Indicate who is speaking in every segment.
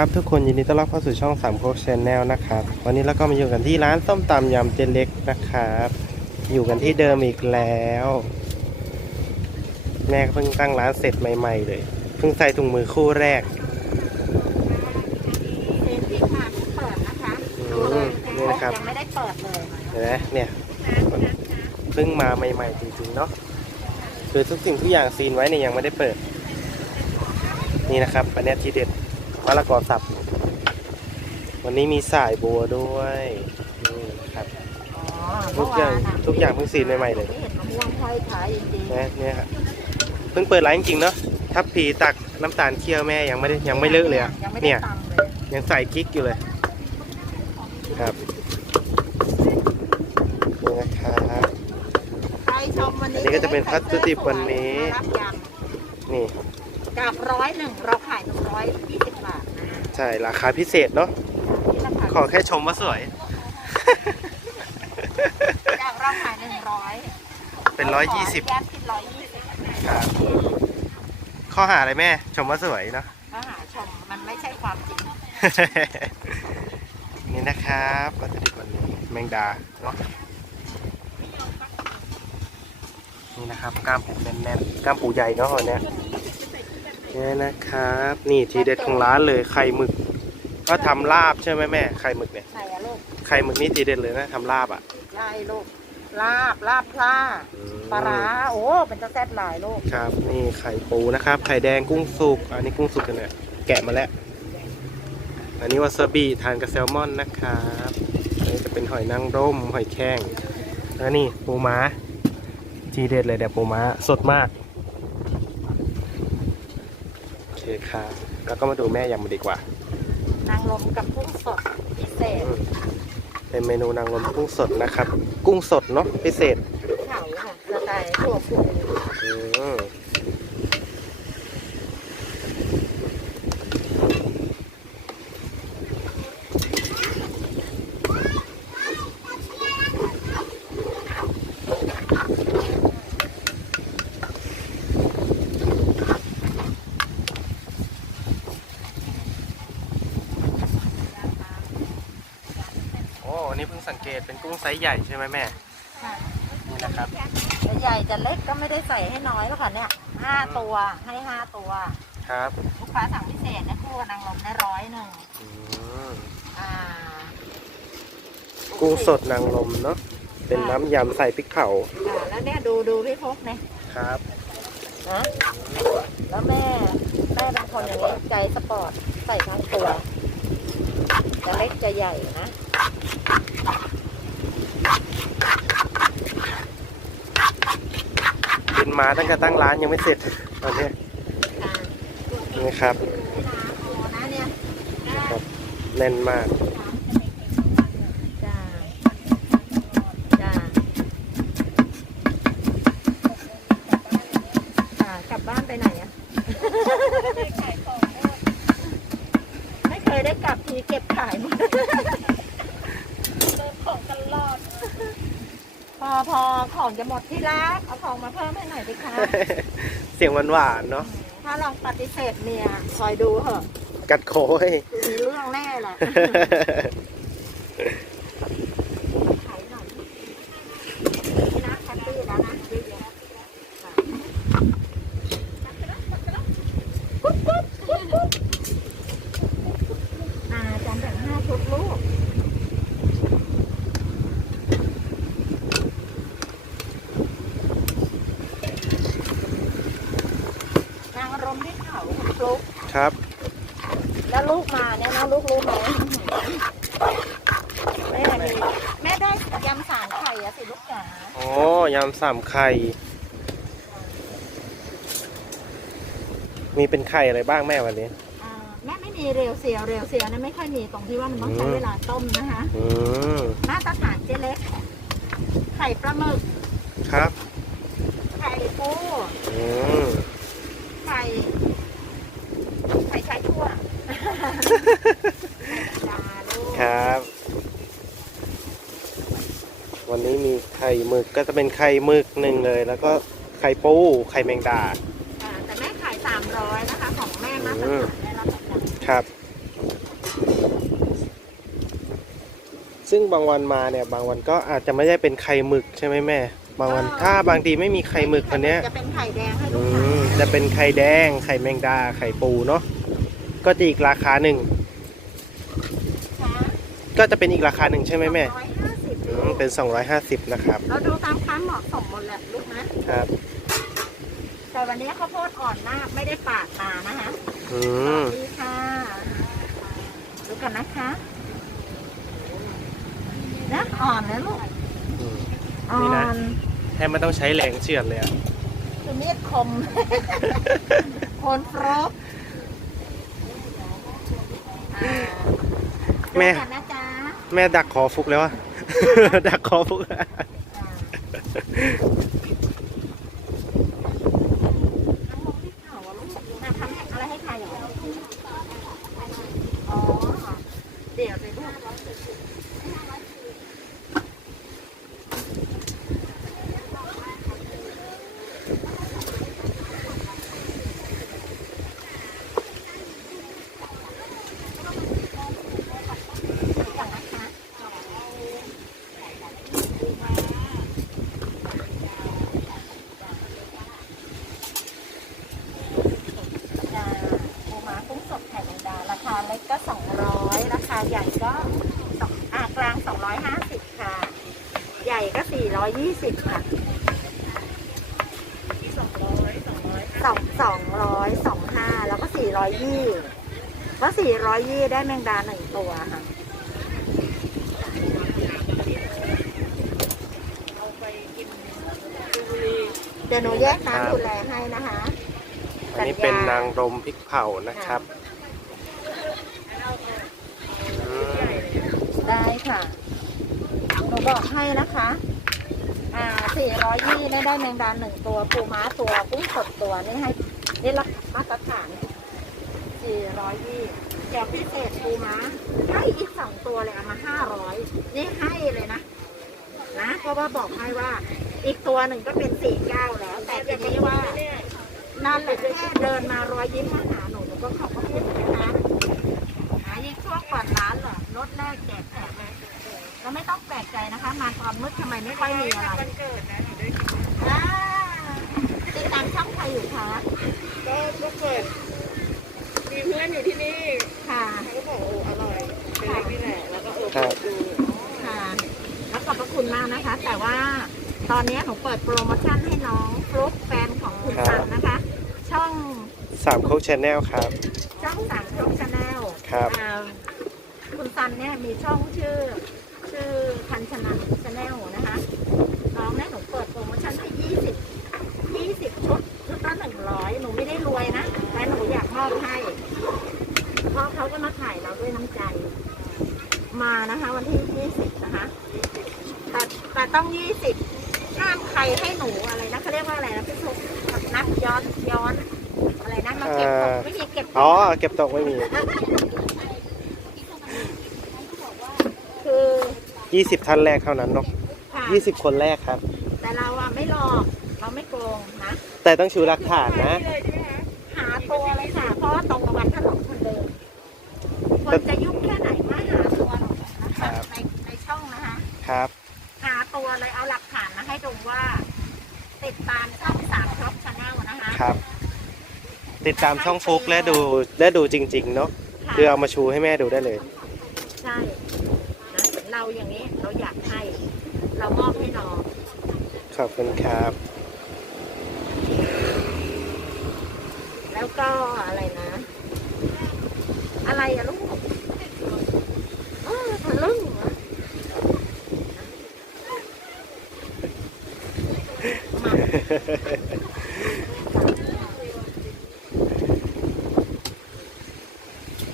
Speaker 1: ครับทุกคนยินดีต้อนรับเข้าสู่ช่องสามโคกชแนลนะครับ วันนี้เราก็มาอยู่กันที่ร้านส้มตำยำเจเล็กนะครับ อยู่กันที่เดิมอีกแล้ว แม่ก็เพิ่งตั้งร้านเสร็จใหม่ ๆ เลย เพิ่งใส่ถุงมือคู่แรก
Speaker 2: เซนที่มาเปิดนะคะ
Speaker 1: อืมนี่นะครับ
Speaker 2: ยังไม่ได้เปิดเลย
Speaker 1: เห็นไหมเนี่ยเพิ่งมาใหม่ ๆ จริงๆเนาะคือทุกสิ่งทุกอย่างซีนไว้เนี่ยยังไม่ได้เปิด นี่นะครับอันเนี้ยทีเด็ด มะละกอสับ วันนี้มีสายบัวด้วยนี่ครับ
Speaker 2: อ๋อ
Speaker 1: ทุกอย่างทุกอย่างเพิ่งซีนใหม่ๆเลย
Speaker 2: เห็นมะม่วงห้อยท้ายจริง
Speaker 1: นะเนี่ยครับเพิ่งเปิดร้านจริงๆเนาะทับพีตักน้ำตาลเคี่ยวแม่ยังไม่ได้ยังไม่เลอะเลยอะ
Speaker 2: ยังไม่ได้
Speaker 1: เนี่ย
Speaker 2: ตำเลย
Speaker 1: ยังใส่กิ๊กอยู่เลย ครับนี่นะครับ
Speaker 2: ใครชมวันนี้
Speaker 1: อันนี้ก็จะเป็นพัตถุดิบวันนี้
Speaker 2: รับย
Speaker 1: นี่ำ
Speaker 2: จากร้อยหนึ่งเราขายหนึ่งร้อยยี่สิบบาทนะ
Speaker 1: ใช่ราคาพิเศษเนาะ
Speaker 2: ที่ราคา
Speaker 1: ขอแค่ชมว่าสวย
Speaker 2: จากเราขายหนึ่งร้อย
Speaker 1: เป็นร้อยยี่สิบ
Speaker 2: แยกคิดร้อยยี่สิบ
Speaker 1: ครับข้อหาอะไรแม่ ชมว่าสวยเนาะ
Speaker 2: ก็หาชมมันไม่ใช่ความจริง
Speaker 1: นี่นะครับวัตถุดิบวันนี้แมงดาเนาะนี่นะครับกล้ามปูแน่นๆกล้ามปูใหญ่เนาะวันเนี้ยเนี่ยนะครับ นี่ทีเด็ดของร้านเลยไข่หมึก ก็ทำลาบใช่ไหมแม่ไข่หมึกเนี่ย
Speaker 2: ใส่อะลูก
Speaker 1: ไข่หมึกนี่ทีเด็ดเลยนะทำลาบอะ
Speaker 2: ไล่ลูก ลาบ ลาบพลา
Speaker 1: อืม
Speaker 2: ปลาร้าโอ้ เป็นตะแซ่บหลายลูก
Speaker 1: ครับ นี่ไข่ปูนะครับ ไข่แดงกุ้งสุก อันนี้กุ้งสุกกันเนี่ยแกะมาแล้ว อันนี้วาซาบิทานกับแซลมอนนะครับอันนี้จะเป็นหอยนางรมหอยแครงแล้วนี่ปูม้าทีเด็ดเลยเดี๋ยวปูม้าสดมาก โอเคครับแล้วก็มาดูแม่ยำมาดีกว่า
Speaker 2: นางลมกับกุ้งสดพิเศษ
Speaker 1: อืมเป็นเมนูนางรมกุ้งสดนะครับ กุ้งสดเนาะพิเศษ
Speaker 2: เผาค่ะสไตล์ถั่วพู
Speaker 1: เพิ่งสังเกตเป็นกุ้งไซส์ใหญ่ใช่ไหมแม่
Speaker 2: ค่ะ
Speaker 1: นี่นะครับ
Speaker 2: จะใหญ่จะเล็กก็ไม่ได้ใส่ให้น้อยแล้วค่ะเนี่ยห้าตัวให้ห้าตัว
Speaker 1: ครับ
Speaker 2: ลูกค้าสั่งพิเศษนะคู่กับนางลมได้ร้อยหนึ่ง
Speaker 1: อืม
Speaker 2: อ่า
Speaker 1: กุ้งสดนางลมเนาะเป็นน้ำยำใส่พริกเผา
Speaker 2: อ่าแล้วเนี่ยดูดูพี่พกเนี่ย
Speaker 1: ครับ
Speaker 2: นะแล้วแม่แม่เป็นคนอย่างนี้ใจสปอร์ตใส่ทั้งตัวจะเล็กจะใหญ่นะ
Speaker 1: กินมาตั้งแต่ตั้งร้านยังไม่เสร็จตอนนี้
Speaker 2: อ่า
Speaker 1: นี่ครับ
Speaker 2: ดูนะเนี่ย
Speaker 1: ครับแน่นมาก
Speaker 2: จ้าจ้าอ่ากลับบ้านไปไหนอะไม่เคยได้กลับทีเก็บขายหมดของกันรอด พ อพอของจะหมดที่รักเอาของมาเพิ่มให้หน่อยสิคะ
Speaker 1: เสียงหวานๆเนาะ
Speaker 2: ถ้าลองปฏิเสธเมียคอยดูเถอะ
Speaker 1: กัดโคย
Speaker 2: มีเรื่องแน่แหละ ขายหน่อยนี่นะแฮปปี้แล้วนะเยอะๆค่ะปุ๊บปุ๊บปุ๊บปุ๊บอ่าจานแบ่งห้าชุดลูก นางรมที่เขาคุณฟลุก
Speaker 1: ครับ
Speaker 2: แล้วลูกมาเนี่ยนะลูกรู้ไหมแม่มีแม่ได้ยำสามไข่อะสิลูกจ๋า
Speaker 1: โอ้ยำสามไข่ มีเป็นไข่อะไรบ้างแม่วันนี้
Speaker 2: อ่าแม่ไม่มีเรียวเซียวเรียวเซียวเนี่ยไม่ค่อยมีตรงที่ว่ามันต้องใช้
Speaker 1: อืม
Speaker 2: เวลาต้มนะคะ
Speaker 1: อืม
Speaker 2: มาตรฐานเจเล็ก ไข่ปลาหมึก
Speaker 1: ครับ
Speaker 2: ไข่ปู
Speaker 1: อืม
Speaker 2: ไข่ไข่ชายทั่วไข่ปลาลูก
Speaker 1: ครับ วันนี้มีไข่หมึกก็จะเป็นไข่หมึกหนึ่งเลย แล้วก็ไข่ปูไข่แมงดา
Speaker 2: แต่แม่ขาย 300 นะคะ ของแม่มาตรฐานได้รับประกัน
Speaker 1: ครับ ซึ่งบางวันมาเนี่ย บางวันก็อาจจะไม่ได้เป็นไข่หมึกใช่ไหมแม่ บางวันถ้าบางทีไม่มีไข่หมึกคนนี้
Speaker 2: จะเป็นไข่แดงให้ลูกค้าม
Speaker 1: จะเป็นไข่แดง ไข่แมงดา ไข่ปูเนาะ ก็จะอีกราคาหนึ่งก็จะเป็นอีกราคาหนึ่งใช่ไหมแม่ เป็น 250 นะครับ
Speaker 2: เราดูตามความเหมาะสมหมดแหละลูกนะ
Speaker 1: ครับ
Speaker 2: แต่วันนี้ข้าวโพดอ่อนมากไม่ได้ปาดมานะคะ
Speaker 1: อืม
Speaker 2: ดีค่ะดูกันนะคะนะอ่อนนะลูก
Speaker 1: อืม
Speaker 2: อ่อ
Speaker 1: นี่นะ
Speaker 2: น
Speaker 1: แทบไม่ต้องใช้แรงเฉือดเลยอะ
Speaker 2: คือมีดคม โคนฟรบอ่า
Speaker 1: แม่
Speaker 2: ดูกันนะจ๊ะ
Speaker 1: แม่ดักคอฟุกแล้วอะ ดักคอพวกอะ
Speaker 2: อ่าน้ำมันพริกเผาอะลูกน่ะทำอะไรให้ใครเหรออ๋อ เดี๋ยวไปดูก่อนนะคะ ดาปูม้ากุ้งสดไข่แมงดา ราคาเล็กก็ 200 ราคาใหญ่ก็สองอ่ากลาง 250 ค่ะ ใหญ่ก็ 420 ค่ะสองสองร้อยสองห้าแล้วก็สี่ร้อยยี่ก็สี่ร้ อยยี่ได้แมงดาหนึ่งตัวค่ะเดี๋ยวหนูแยกน้ำดูแลให้นะคะ
Speaker 1: อันนี้เป็นนางรมพริกเผานะครับอืม
Speaker 2: ได้ค่ะ หนูบอกให้นะคะ อ่าสี่ร้อยยี่ได้ได้แมงดาหนึ่งตัวปูม้าตัวกุ้งสดตัวนี่ให้นี่ละมาตรฐานสี่ร้อยยี่ แจกพิเศษปูม้าให้อีกสองตัวเลยเอามาห้าร้อยนี่ให้เลยนะนะเพราะว่าบอกให้ว่า อีกตัวหนึ่งก็เป็นสี่เก้าแล้ว แต่ทีนี้ว่านั่นแหละแค่เดินมารอยยิ้มมาหาหนูหนูก็ขอบพระคุณนะคะหายิ่งช่วงก่อนร้านเหรอรถแรกแจกแจกเลยก็ไม่ต้องแปลกใจนะคะ มาตอนมืดทำไมไม่ค่อยมีอะไรอ่าติดตามช่องใครอยู่คะ
Speaker 3: ก็ก็เปิดมีเพื่อนอยู่ที่นี่
Speaker 2: ค่ะ
Speaker 3: เขาก็บอกโอ้อร่อยเป็นเล็กนี่แหละแล้วก็เออเปิดดู
Speaker 2: ค่ะแล้วขอบพระคุณมากนะคะ แต่ว่าตอนนี้หนูเปิดโปรโมชั่นให้น้องฟลุ๊กแฟนของคุณซันนะคะ ช่อง
Speaker 1: สามโคกชแนลครับ
Speaker 2: ช่องสามช่องชาแนล
Speaker 1: ครับ
Speaker 2: คุณซันเนี่ยมีช่องชื่อ ชื่อทันชนันชาแนลนะคะ น้องเนี่ยหนูเปิดโปรโมชั่นให้ยี่สิบยี่สิบชุดชุดละหนึ่งร้อยหนูไม่ได้รวยนะแต่หนูอยากมอบให้เพราะเขาก็มาถ่ายเราด้วยน้ำใจ มานะคะ วันที่ยี่สิบนะคะ แต่แต่ต้องยี่สิบห้ามใครให้หนูอะไรนะเขาเรียกว่าอะไรนะพี่ชุกนับย้อนย้อนอะไรนะมาเก็บตกไม่มีเก็บตก
Speaker 1: อ๋อเก็บตกไม่มี
Speaker 2: คือ
Speaker 1: 20 ท่านแรกเท่านั้นเนาะ
Speaker 2: ค่ะ
Speaker 1: 20 คนแรกครับ
Speaker 2: แต่เราอะไม่หลอกเราไม่โกงนะ
Speaker 1: แต่ต้องชูหลักฐานนะ
Speaker 3: เลยใช่ไหมคะ
Speaker 2: หาตัวเลยค่ะ เพราะว่าตรงกับวันถนนคนเดิน คนจะยุ่งแค่ไหนมาหาตัวหนูนะ
Speaker 1: ครั
Speaker 2: คะ
Speaker 1: บ
Speaker 2: ในในช่องนะคะ
Speaker 1: ครับ
Speaker 2: หาตัวเลยเอาหลักฐานมาให้ดูว่า ติดตามช่องสามท็อปชาแนลนะคะ
Speaker 1: ครับ ติดตามช่องฟุกและดูและดูจริง ๆ เนาะ
Speaker 2: ค่ะ
Speaker 1: คือเอามาชูให้แม่ดูได้เลย
Speaker 2: ใช่นะเราอย่างนี้เราอยากให้ เรามอบให้น้อง
Speaker 1: ขอบคุณครับ
Speaker 2: แล้วก็อะไรนะ อะไรอะลูกเออทะลึ่งเหรอมา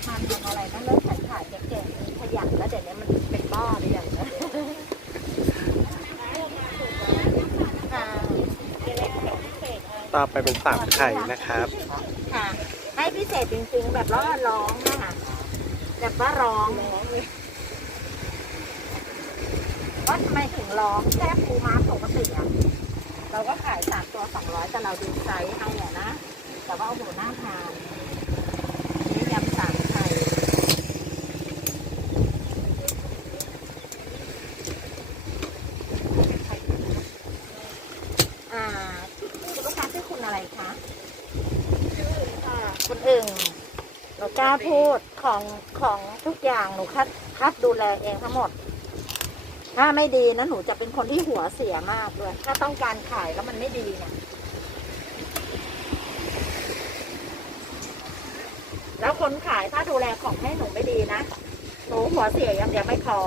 Speaker 2: มันทำอะไรนะเลิกขายขายแก่ๆขยันแล้วเดี๋ยวนี้มันเป็นบ้าหรือยังนะ
Speaker 1: ต่อไปเป็นสามไข่นะครับ
Speaker 2: เศษจริงๆ แบบว่าร้องนะคะแบบว่าร้องว่าทำไมถึงร้องแค่ปูม้าปกติอะเราก็ขายสามตัวสองร้อยแต่เราดูไซส์ให้อะนะ แต่ว่าเอาหมูหน้าทานนี่ยำสามไข่ หนึ่งหนูก ล้าพูดของของทุกอย่างหนูคัดคัดดูแลเองทั้งหมด ถ้าไม่ดีนะหนูจะเป็นคนที่หัวเสียมากด้วยถ้าต้องการขายแล้วมันไม่ดีเนี่ยแล้วคนขายถ้าดูแลของให้หนูไม่ดีนะหนูหัวเสียย่างเดียวไม่พอ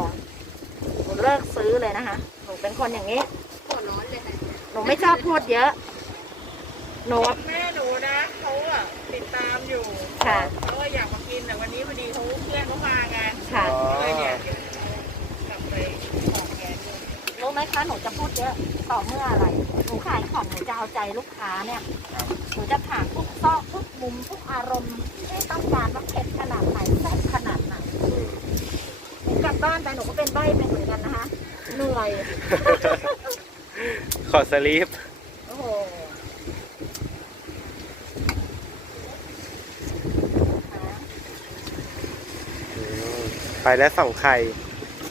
Speaker 2: หนูเลิกซื้อเลยนะคะหนูเป็นคนอย่างนี้
Speaker 3: หัวร้อนเลย
Speaker 2: หนูไม่ชอบพูดเยอะหนู
Speaker 3: แม่หนูนะเขาอะามอยู่
Speaker 2: ค่ะ
Speaker 3: เขาอะอยากมากินแต่วันนี้พอดีเขาเพื่อนเขามาไง
Speaker 2: ค่ะ
Speaker 1: อ๋อ
Speaker 3: ก็เลยเนี่ยเดี๋ยวกลับไปของแกด้วย
Speaker 2: รู้ไหมคะหนูจะพูดเยอะต่อเมื่ออะไร หนูขายของหนูจะเอาใจลูกค้าเนี่ย หนูจะถามทุกซอกทุกมุมทุกอารมณ์ที่ต้องการว่าเผ็ดขนาดไหนแซ่บขนาดไหนหนูกลับบ้านไปหนูก็เป็นใบ้ไปเหมือนกันนะคะเหนื่อย
Speaker 1: ขอสลีป
Speaker 2: โอ้โห
Speaker 1: ไปแล้วสองไข่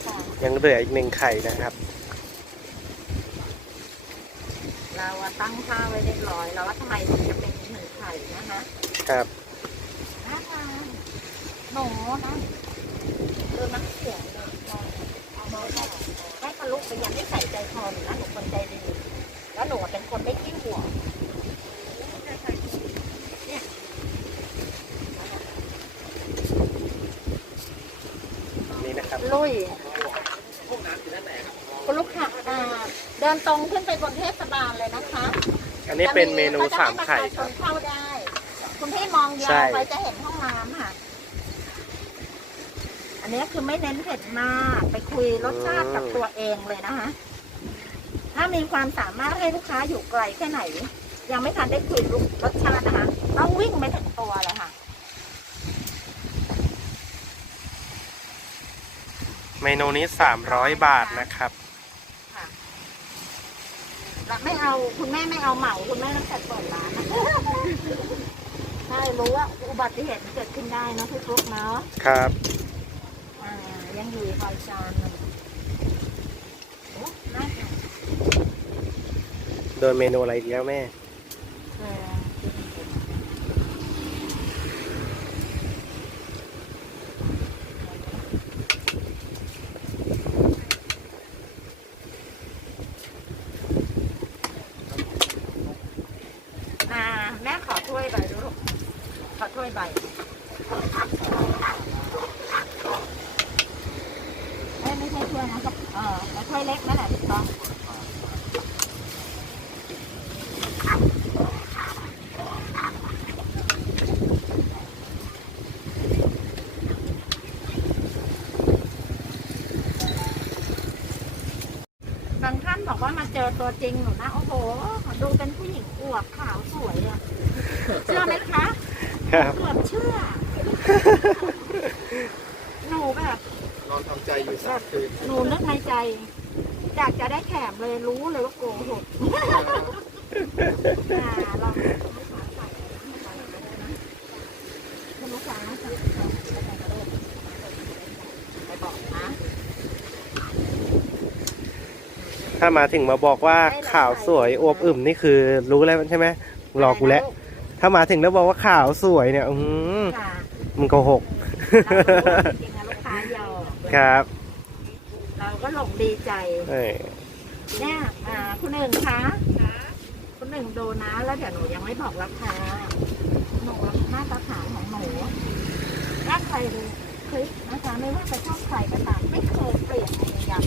Speaker 2: ค่ะ
Speaker 1: ยังเหลืออีกหนึ่งไข่นะครับ
Speaker 2: เราอะตั้งค่าไว้เรียบร้อยแล้วว่าทำไมถึงจะเป็นหนึ่งไข่นะคะ
Speaker 1: ครับ
Speaker 2: น่าทานหนูนะเออน้ำเสียงเลยลองเอามาให้ให้ทะลุไปยังที่ใส่ใจคอหนูนะหนูคนใจดีแล้วหนูเป็นคนไม่ขี้ห่วง
Speaker 1: นี่นะครับ
Speaker 2: ลุยคุณลูกค้าอ่าเดินตรงขึ้นไปบนเทศบาลเลยนะคะ
Speaker 1: อันนี้เป็นเมนู
Speaker 2: จะ
Speaker 1: สามไข่
Speaker 2: ให้ประชาชนเข้าได้ คุณพี่มองยา
Speaker 1: ใช่
Speaker 2: วไปจะเห็นห้องน้ำค่ะ อันนี้คือไม่เน้นเผ็ดมาก ไปคุยรสชาติกับตัวเองเลยนะคะ ถ้ามีความสามารถให้ลูกค้าอยู่ไกลแค่ไหน ยังไม่ทันได้คุยรสชาตินะคะ ต้องวิ่งไปถึงตัวเลยค่ะ
Speaker 1: เมนูนี้ 300 บาทนะครับ
Speaker 2: ค่ะแล้วไม่เอาคุณแม่ไม่เอาเหมาคุณแม่ต้องจัดเปิดร้านนะ ใช่รู้ว่าอุบัติเหตุมันเกิดขึ้นได้นะพี่ฟลุ๊กเนาะ
Speaker 1: ครับ
Speaker 2: อ่ายังอยู่คอยจานหนึ่งโอ้น่าทาน
Speaker 1: โดยเมนูอะไรดีแล้วแม่
Speaker 2: อ่า แม่ขอถ้วยใบดูลูกขอถ้วยใบไม่ไม่ใช่ถ้วยนะครับเออแล้วถ้วยเล็กนั่นแหละถูกต้องบางท่านบอกว่ามาเจอตัวจริงหนูนะ โอ้โห ดูเป็น วบขาวสวยอะเชื่อไหมคะ
Speaker 1: ครับ
Speaker 2: เกือบเชื่อ หนูแบบ
Speaker 4: นอนทำใจอยู่สามคืน
Speaker 2: หนูนึกในใจอยากจะได้แถมเลยรู้เลยว่าโกหกอ่าลองคุณลูกค้าสั่งไปบอกนะ
Speaker 1: ถ้ามาถึงมาบอกว่าข่าวสวยอวบอึมนี่คือรู้แล้วใช่ไหมรอกูแล้ว ถ้ามาถึงแล้วบอกว่าข่าวสวยเนี่ยอืม
Speaker 2: ค่ะ
Speaker 1: มึงโกหก
Speaker 2: เรารู้จริงๆนะลูกค้าหยอก
Speaker 1: ครับ
Speaker 2: เราก็หลงดีใจ
Speaker 1: เอ้ย
Speaker 2: เนี่ยอ่าคุณหนึ่งคะคุณหนึ่งดูนะ แล้วเดี๋ยวหนูยังไม่บอกราคาหนูมาตรฐานของหนูถ้าใครดูคลิปนะคะ ไม่ว่าจะชอบใครก็ตามไม่เคยเปลี่ยนในยำ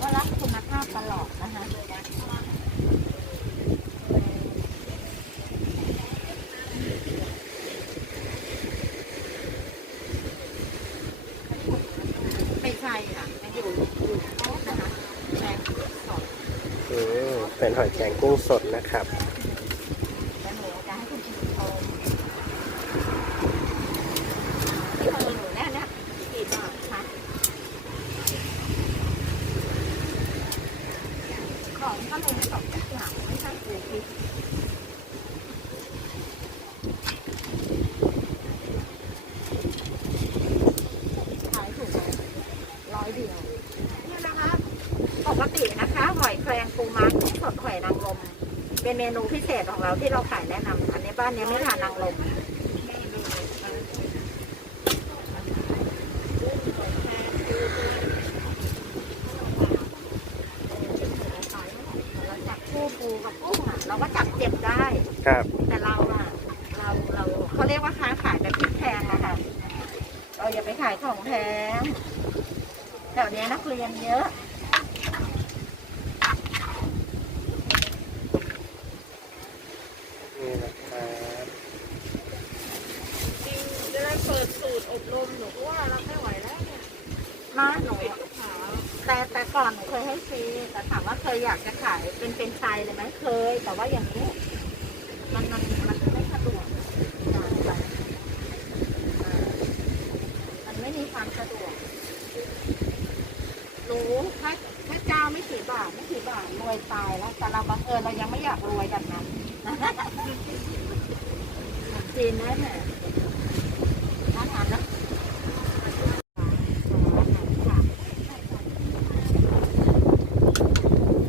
Speaker 2: ก็รักคุณภาพ ตลอดนะคะไม่ใช่ค่ะมันอยู่อยู่นะคะแรงสด
Speaker 1: อืมเป็นหอยแครงกุ้งสดนะครับ
Speaker 2: แล้วหนูจะให้คุณชิมชมที่มือหนูเนี่ยเนี่ยกี่บาทคะของก็ลงสองอย่างไม่ใช่ปูพริกขายถูกไหมร้อยเดียวนี่นะคะ ปกตินะคะ หอยแครงปูม้ากุ้งสดหอยนางรม เป็นเมนูพิ เศษของเราที่เราขายแนะนำอันนี้บ้านนี้ไม่ทานนางลมเราจับคู่ปูกับกุ้งอะเราก็จับเจ็บได้
Speaker 1: ครับ
Speaker 2: แต่เราอะเราเราเขาเรียกว่าค้าขายแบบพริกแพงอะค่ะเราอย่าไปขายของแพงแถวเนี้ยนักเรียนเยอะ
Speaker 1: นี่นะครับ
Speaker 3: จริงจะได้เปิดสูตรอบรมหนูก็ว่าเราไม่ไหวแล้วเนี่ย
Speaker 2: มาหนู
Speaker 3: ปิดลูกค้า
Speaker 2: แต่แต่ก่อนหนูเคยให้ฟรีแต่ถามว่าเคยอยากจะขายเป็นเป็นไซเลยไหมเคย แต่ว่าอย่างนี้ มันมันมันไม่สะดวกอ่าอ่ามันไม่มีความสะดวกรู้แค่แค่เจ้าไม่กี่บาทไม่กี่บาทรวยตายแล้ว แต่เราบังเอิญเรายังไม่อยากรวยแบบนั้น จีนนะเนี่ยน่าทานนะ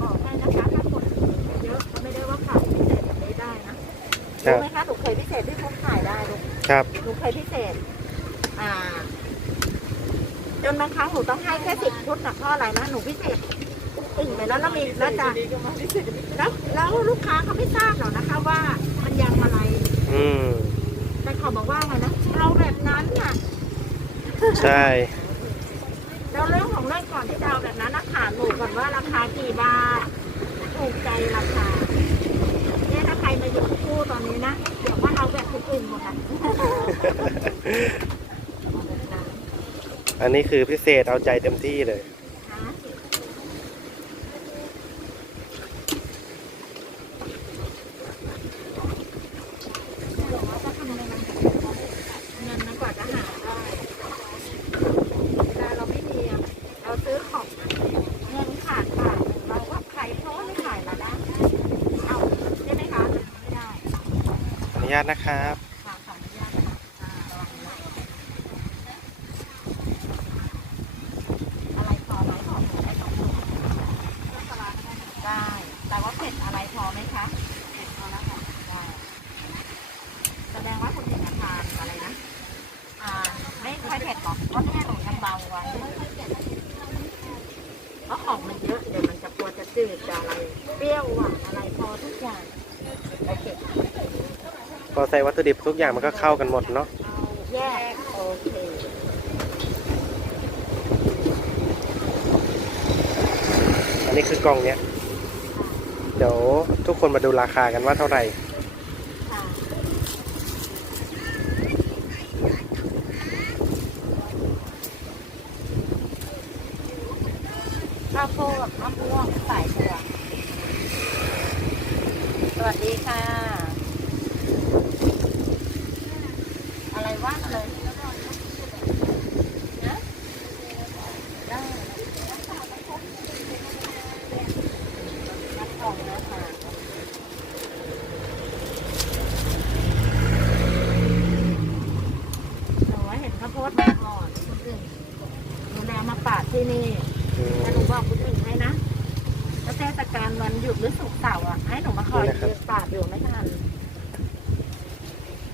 Speaker 2: บอกให้นะคะถ้าคนเยอะก็ไม่ได้ว่าขายพิเศษแบบนี้ได้นะรู้ไหมคะหนูเคยพิเศษที่เขาขายได้ลูก
Speaker 1: ครับ
Speaker 2: หนูเคยพิเศษ อ่า จนบางครั้งหนูต้องให้แค่สิบชุดนะเพราะอะไรนะหนูพิเศษอึ่งไปแล้วแล้วมีแล้วจะ
Speaker 3: ดีก็มาพิเศษ
Speaker 2: แล้วแล้วลูกค้าเขาไม่ทราบหรอกนะคะ ว่ามันยำอะไร
Speaker 1: อืม
Speaker 2: แต่เขาบอกว่าไงนะเราแบบนั้นน่ะ
Speaker 1: ใช่
Speaker 2: แล้วเรื่องของเรื่องก่อนที่จะเอาแบบนั้นนะถามหนูก่อนว่าราคากี่บาทถูกใจราคาเนี่ยถ้าใครมาอยู่คู่ตอนนี้นะเดี๋ยวว่า เอาแบบคนอื่นหมดอะ
Speaker 1: อันนี้คือพิเศษเอาใจเต็มที่เลย
Speaker 2: เดี๋ยวว่าจะทำยังไงเงินมันกว่าจะหาได้เวลาเราไม่มีอะเราซื้อของอะเงินขาดบาทเราก็ขายเพราะว่าไม่ขายมาได้เอาใช่ไหมคะไม่ได้
Speaker 1: อนุ ญาตนะครับ
Speaker 2: ค่ะขออนุญาตนะคะอ่าระวังนะอะไรพอไหมขอหนูได้ตรงนี้ได้ แต่ว่าเผ็ดอะไรพอไหมคะเผ็ดพอแล้วค่ะได้แสดงว่าคุณเห็นทานอะไรนะ อ่า ไม่ค่อยเผ็ดหรอกเพราะเนี่ยหนูทำเบาไว้เพราะของมันเยอะเดี๋ยวมันจะกลัวจะจืดจะอะไร เปรี้ยวหวานอะไรพอทุกอย่างโอเค
Speaker 1: พอใส่วัตถุดิบทุกอย่างมันก็เข้ากันหมดเนาะ
Speaker 2: อาแยกโอเค
Speaker 1: อันนี้คือกล่องเนี้ยเดี๋ยวทุกคนมาดูราคากันว่าเท่าไหร่
Speaker 2: ค่ะข้าวโพดมะม่วงสายบัวสวัสดีค่ะ อะไรว่างเลยนะได้รับของนะคะหนูเห็นข้าวโพดแม่อ่อนคนอื่นหนูแนวมาปาดที่นี่
Speaker 1: อืม
Speaker 2: แต่หนูบอกคนอื่นให้นะถ้าเทศกาลวันหยุดหรือศุกร์เสาร์อะ ให้หนูมาคอย
Speaker 1: นี่นะครับ
Speaker 2: ยืนปาดอยู่ไม่ทัน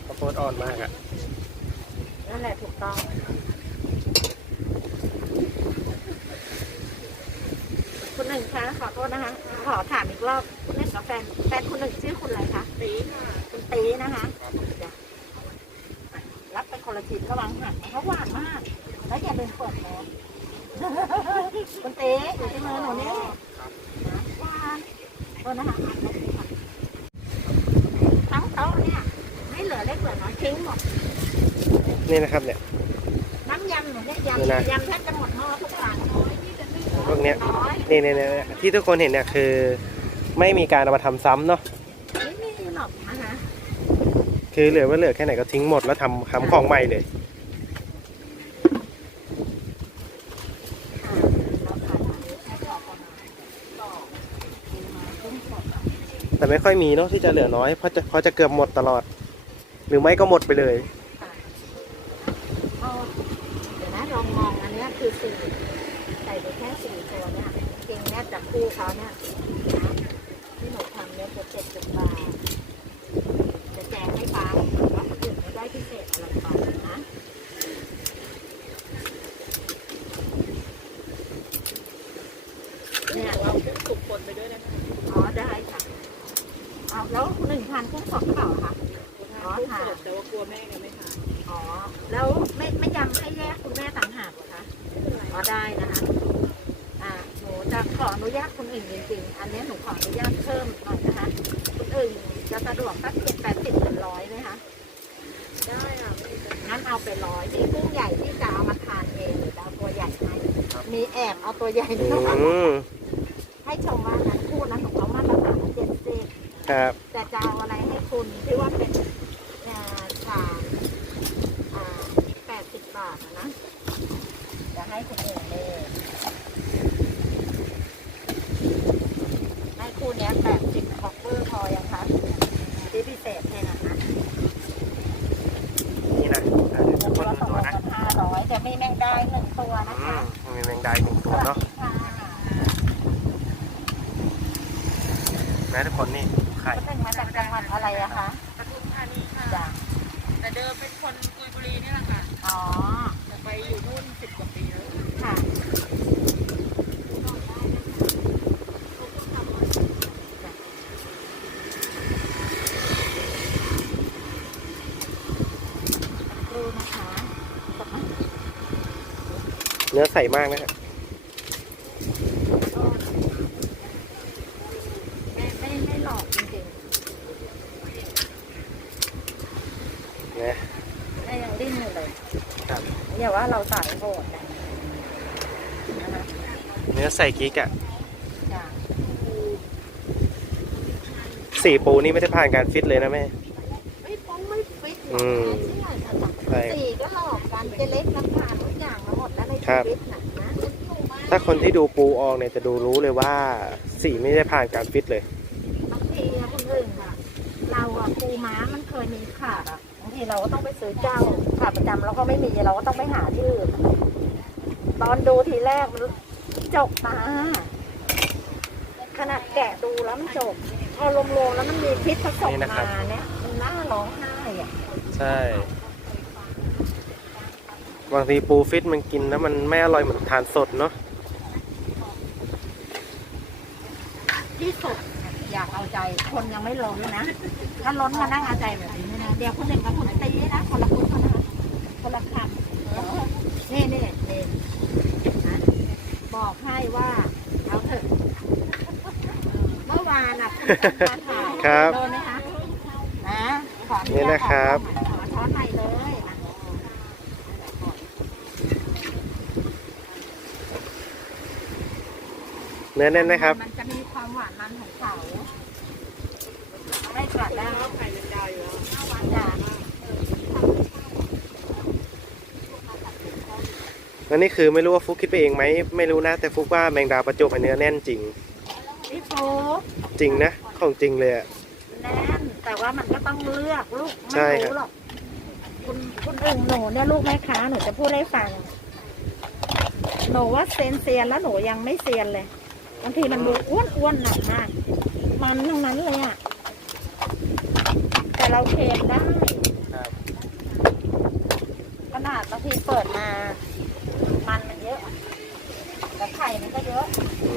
Speaker 1: ข้าวโพดอ่อนมากอะ
Speaker 2: นั่นแหละถูกต้อง คุณหนึ่งคะขอโทษนะคะ ขอถามอีกรอบคุณหนึ่งกับแฟนแฟนคุณหนึ่งชื่อคุณอะไรคะ
Speaker 3: ตีคุ
Speaker 2: ณตีนะคะรับไปคนละชิ้นระวังหักเขาหวานมาก แล้วอย่าลืมเปิดโน้ตคุณตีอยู่ที่มือหนูนี่หวานโทษนะคะทั้งโต๊ะเนี่ยไม่เหลือเล็กเหลือน้อยทิ้งหมด
Speaker 1: นี่นะครับเนี่ย
Speaker 2: น้ำยำหนูเนี่ย
Speaker 1: นี่นะ
Speaker 2: ยำยำแทบจะหมดหม้อทุกอย่าง
Speaker 1: พวกเนี้ย
Speaker 2: น้อย
Speaker 1: นี่นี่นี่ที่ทุกคนเห็นเนี่ยคือ ไม่มีการเอามาทำซ้ำเนาะ
Speaker 2: ไม่มีหรอกนะคะ
Speaker 1: คือเหลือว่าเหลือแค่ไหนก็ทิ้งหมดแล้วทำทำของใหม่เลย
Speaker 2: อ่าเราขายอันนี้แค่พอประมาณต่อกินมาครึ่งสด
Speaker 1: แต่ไม่ค่อยมีเนาะที่จะเหลือน้อยเพราะจะเพราะจะเกือบหมดตลอด หรือไม่ก็หมดไปเลย
Speaker 2: เอาเดี๋ยวนะลองมองอันเนี้ยคือสี่ใส่ไปแค่สี่ตัวเนี่ยจริงเนี่ยจากคู่เขาเนี่ยนะหนูทำเนี่ยจะเจ็ดสิบบาทจะแจกให้ฟ้าว่าคนอื่นไม่ได้พิเศษอะไรไปนะเนี่ย
Speaker 3: เราถุงสุกคนไปด้วยนะคะ
Speaker 2: อ๋อได้ค่ะเอาแล้วหนึ่งพันกุ้งสดเปล่าคะอ๋อ
Speaker 3: กุ้ง
Speaker 2: ค่ะ
Speaker 3: สดแต่ว่ากลัวแม่เนี่ยไม่ทาน
Speaker 2: อ๋อแล้วไม่ไม่ยำให้แยกคุณแม่ต่างหากเหรอคะอ๋อได้นะคะ จะขออนุญาตคนอื่นจริงๆ อันนี้หนูขออนุญาตเพิ่มหน่อยนะคะคนอื่นจะสะดวกสักเจ็ดแปดสิบหรือร้อยไหมคะ
Speaker 3: ได้อะไม่เป็นไร
Speaker 2: งั้นเอาไปร้อยมีกุ้งใหญ่ที่จะเอามาทานเองหรือจะเอาตัวใหญ่ให้มีแอบเอาตัวใหญ่
Speaker 1: อื
Speaker 2: ด้วย
Speaker 1: ม
Speaker 2: ให้ชมว่านั้นคู่นั้นของเขามาตรฐานเจ็ดสิบ
Speaker 1: ครับ
Speaker 2: แต่จะเอาอะไรให้คุณที่ว่าเป็นอ่าชาอ่าแปดสิบบาทอะนะจะให้คุณเองเลยให้ คู่เนี้ยแปดสิบคอกเบอร์พอยังคะที่พิเศษเนี่ยนะคะ
Speaker 1: นี่นะอะเดี๋ยวทุกคน
Speaker 2: ตัว
Speaker 1: ดู
Speaker 2: สอง
Speaker 1: ตัวนะ
Speaker 2: พันห้าร้อยจะมีแมงดาหนึ่งตัวนะ
Speaker 1: อื
Speaker 2: คะ
Speaker 1: มมีแมงดาอีกหนึ่งตัวเนาะ
Speaker 2: ค่ะ
Speaker 1: นะทุกคนนี่ไข่
Speaker 2: ก็เป็นมาจากจังหวัดอะไรอะคะ
Speaker 3: ปทุมธานีค่ะ
Speaker 2: จ้ะ
Speaker 3: แต่เดิมเป็นคนกุยบุรีนี่แหละค่ะ
Speaker 2: อ๋อ
Speaker 3: แต่ไปอยู่นู่นสิบกว่าปีแล้ว
Speaker 2: ค่ะดูนะคะกดไหม
Speaker 1: เนื้อใสมากนะฮะ
Speaker 2: ไม่ไม่ไม่หลอกจริง
Speaker 1: นะ
Speaker 2: ๆไม่ยังดิ้นอยู่เลย
Speaker 1: ครับ
Speaker 2: อย่าว่าเราสายโหดนะนะคะ
Speaker 1: เนื้อใส่กิ๊กอะ
Speaker 2: จ้ะ
Speaker 1: สีปูนี่ไม่ได้ผ่านการฟิตเลยนะแม่
Speaker 2: ไม่ป้องไม่ฟิตหร
Speaker 1: อื
Speaker 2: อก
Speaker 1: ม ครั
Speaker 2: ชี
Speaker 1: บ
Speaker 2: วิตน่ะนะ
Speaker 1: ถ้าคนที่ดูปูออกเนี่ยจะดูรู้เลยว่าสีไม่ได้ผ่านการฟิตเลย
Speaker 2: บางทีอะคนอื่นอะเราอะปูม้ามันเคยมีขาดอะบางทีเราก็ต้องไปซื้อเจ้าขาดประจำเราก็ไม่มีเราก็ต้องไปหาที่อื่นตอนดูทีแรกมันจกตาขนาดแกะดูแล้วมันจกพอรวมๆแล้วมันมีพิษผสม
Speaker 1: นี่นะครั
Speaker 2: มา
Speaker 1: บ
Speaker 2: เนี่ยมันน่าร้องไห้อะ
Speaker 1: ใช่ บางทีปูฟิตมันกินแล้วมันไม่อร่อยเหมือนทานสดเนาะ
Speaker 2: ที่สุดอยากเอาใจคนยังไม่ล้นนะ ถ้าล้นมานั่งเอาใจแบบนี้นะ เดี๋ยวคนหนึ่งกับคนตีนะ คนละคนคนละคนละคำเออนี่นี่นี่นะบอกให้ว่าเอาเถอะเมื่อวานอะคุณมาถ่าย
Speaker 1: ครับ
Speaker 2: โดนไหมคะนะขออญาต
Speaker 1: นี่นะครับ
Speaker 2: ขอช้อนใหม่เลยนะ
Speaker 1: เนื้อแน่นไหมครับ
Speaker 2: มันจะมีความหวานมันของเขาไม่กลัดแล้ว
Speaker 3: ไข่แมงดาอยู่แล้ว
Speaker 2: จ้ะ
Speaker 1: แล้วนี่คือไม่รู้ว่าฟุกคิดไปเองไหมไม่รู้นะ แต่ฟุกว่าแมงดาประจวบอันเนื้อแน่นจริง
Speaker 2: พี่โฟก
Speaker 1: จริงนะของจริงเลยอะ
Speaker 2: แน่นแต่ว่ามันก็ต้องเลือกลูก
Speaker 1: ใช่
Speaker 2: ไม่
Speaker 1: ครับ
Speaker 2: รู้หรอกคุณคุณอึ่งหนูเนี่ยลูกแม่ค้าหนูจะพูดให้ฟังหนูว่าเซียนเซียนแล้วหนูยังไม่เซียนเลย บางทีมันดูอ้วนอ้วนๆหนักมาก มันทั้งนั้นเลยอะ แต่เราเค็มได้
Speaker 1: ครับ
Speaker 2: ขนาดบางทีเปิดมา มันมันเยอะแต่ไข่มันก็เยอะ
Speaker 1: อื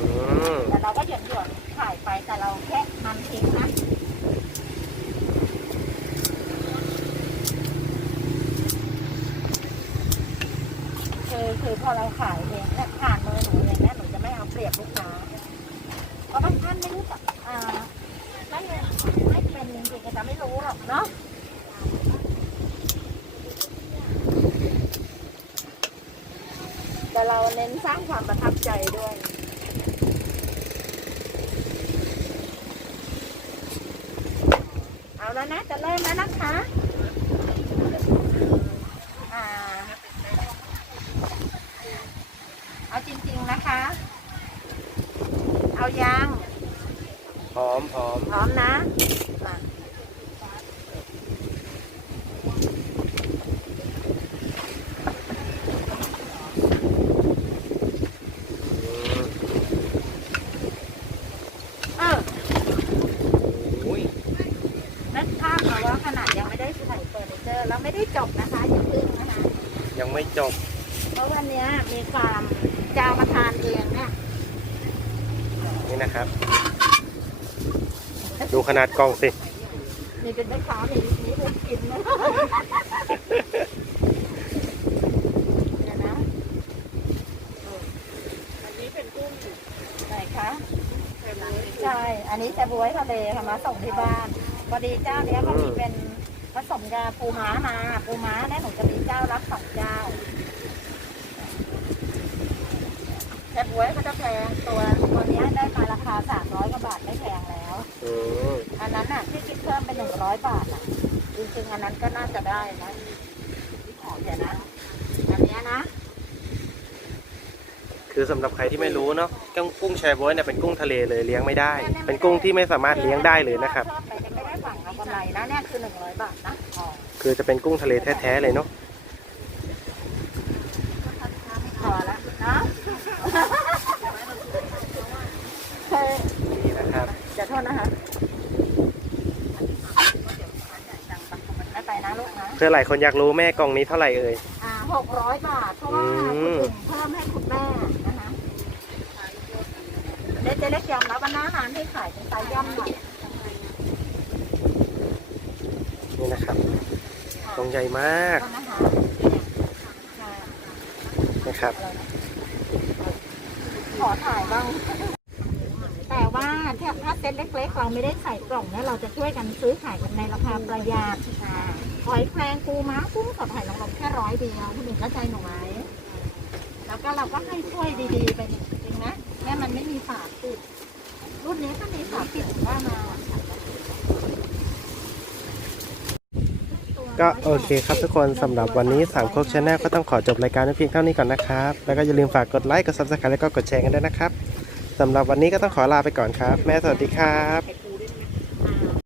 Speaker 1: ม
Speaker 2: แต่เราก็หย่อนหย่อนๆขายไปแต่เราแค่มันทิ้งนะคือคือพอเราขายเองเนี่ยผ่านมือหนูอย่างเงี้ยหนูจะไม่เอาเปรียบลูกค้าเพ ราะบางท่านไม่รู้จักอ่าไม่ไม่เป็นจริงๆก็จะไม่รู้หรอกเนาะแต่เราเน้นสร้างความประทับใจด้วยเอาแล้วนะ จะเริ่มแล้วนะคะ อ่า เอาจริงๆนะคะ เอายัง
Speaker 1: พร้อมพร้อม
Speaker 2: พร้อมนะมา
Speaker 1: อืม
Speaker 2: เออ เราไม่ได้จบนะคะอย่าพึ่งนะคะ
Speaker 1: ยังไม่จบ
Speaker 2: เพราะวันเนี้ยมีความจะเอามาทานเองเนี่ย
Speaker 1: นี่นะครับ ดู ขนาดกล่องสิ
Speaker 2: มีเป็นแม่ค้ามีมีเรื่งกินนะเดี๋ยวนะ
Speaker 3: อันนี้เป็นกุ้ง
Speaker 2: ไหนคะใช่ อันนี้จะบวยทะเลค่ะมาส่งที่บ้านพอดีเจ้าเนี้ยก็มีเป็นผสมยาปูม้ามาปูม้าเนี่ยหนูจะมีเจ้ารับสองเจ้า แต่บวยเขาจะแพงตัวตัวเนี้ยได้มาราคาสามร้อยกว่าบาทไม่แพงแล้ว
Speaker 1: อืม
Speaker 2: อันนั้นน่ะที่คิดเพิ่มเป็นหนึ่งร้อยบาทอะจริงๆอันนั้นก็น่าจะได้นะอ๋อเดี๋ยวนะอันเนี้ยนะ
Speaker 1: คือสำหรับใครที่ไม่รู้เนาะกุ้งกุ้งแชร์บวยเนี่ยเป็นกุ้งทะเลเลยเลี้ยงไม่ได้ เป็นกุ้งที่ไม่สามารถเลี้ยงได้เลยนะครับ
Speaker 2: ชอบไปแต่ไม่ได้ฝั่งเอากำไรนะเนี่ยคือหนึ่งร้อยบาทนะอ๋อ
Speaker 1: คือจะเป็นกุ้งทะเลแท้ๆเลยเนาะ
Speaker 2: พอแล้วนะเฮ้ย
Speaker 1: นี่นะครับ
Speaker 2: จะโทษนะคะไม่ไปนะลูกนะ
Speaker 1: เพื่อหลายคนอยากรู้แม่กล่องนี้เท่าไหร่เอ่ย
Speaker 2: อ่าหกร้อยบาท เพราะว่า
Speaker 1: อื
Speaker 2: คุณ
Speaker 1: ม
Speaker 2: ลุงเพิ่มให้คุณแม่นะคะเด็กจะเล็กยอมรับว่าหน้าร้านที่ขายเป็นไซส์ย่อมหน่อย
Speaker 1: นี่นะครับกล่องใหญ่มาก
Speaker 2: ก็นะคะใช่
Speaker 1: นะครับ
Speaker 2: ขอถ่ายบ้าง แต่ว่าถ้าถ้าเซ็ตเล็กๆเราไม่ได้ใส่กล่องเนี่ยเราจะช่วยกันซื้อขายกันในราคาประหยัดอ่า หอยแครงปูม้ากุ้งสดหอยนางรมแค่ร้อยเดียวคุณหนึ่งเข้าใจหนูไหมแล้วก็เราก็ให้ช่วยดีๆไปจริงๆนะเนี่มันไม่มีฝาปิดรุ่นนี้ก็มีฝาปิดว่ามา
Speaker 1: ก็โอเคครับทุกคนสำหรับวันนี้สามโคกชาแนลก็ต้องขอจบรายการเพียงเท่านี้ก่อนนะครับ แล้วก็อย่าลืมฝากกดไลค์กด subscribe แล้วก็กดแชร์กันด้วยนะครับสำหรับวันนี้ก็ต้องขอลาไปก่อนครับ แม่สวัสดีครับ